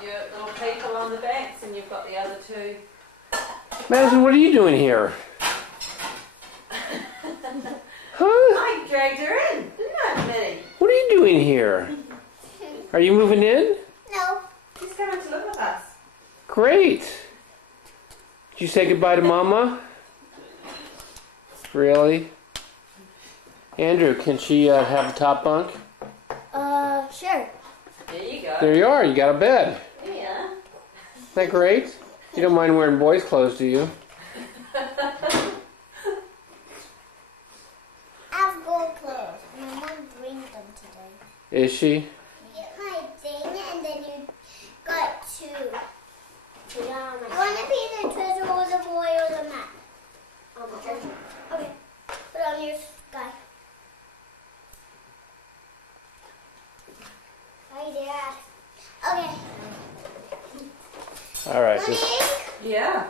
got your little people on the banks and you've got the other two. Madison, what are you doing here? Huh? I dragged her in, didn't I, Minnie? What are you doing here? Are you moving in? No. She's coming to live with us. Great. Did you say goodbye to Mama? Really? Andrew, can she have the top bunk? Sure. There you go. There you are. You got a bed. Yeah. Isn't that great? You don't mind wearing boys' clothes, do you? I have gold clothes. My mom brings them today. Is she? You get my thing and then you got to put it on my You want to be the treasure or the boy or the map? On the treasure. Okay. Put on your sky. Hi, Dad. Okay. All right. Mommy? Yeah.